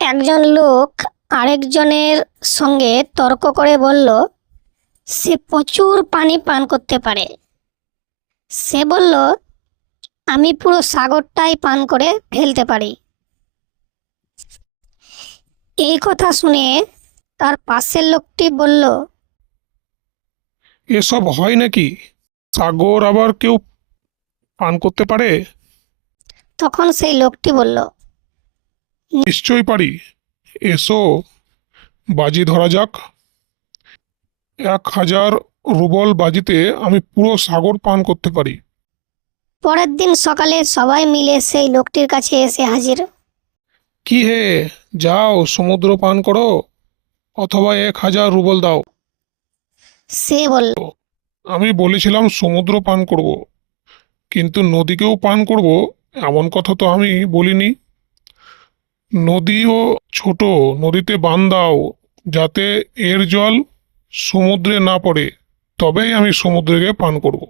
একজন লোক আরেকজনের সঙ্গে তর্ক করে বলল সে প্রচুর পানি পান করতে পারে। সে বলল আমি পুরো সাগরটাই পান করে ফেলতে পারি। এই কথা শুনে তার পাশের লোকটি বলল এসব হয় নাকি? সাগর আবার কেউ পান করতে পারে? তখন সেই লোকটি বলল নিশ্চয়ই পারি। এসো বাজি ধরা যাক। এক হাজার রুবল বাজিতে আমি পুরো সাগর পান করতে পারি। পরের দিন সকালে সবাই মিলে সেই লোকটির কাছে এসে হাজির। কি হে? যাও সমুদ্র পান করো অথবা এক হাজার রুবল দাও। সে বলল আমি বলেছিলাম সমুদ্র পান করব কিন্তু নদীকেও পান করব এমন কথা তো আমি বলিনি। নদীও ছোট, নদীতে বান দাও, যাতে এর জল সমুদ্রে না পড়ে। তবেই আমি সমুদ্রকে পান করব।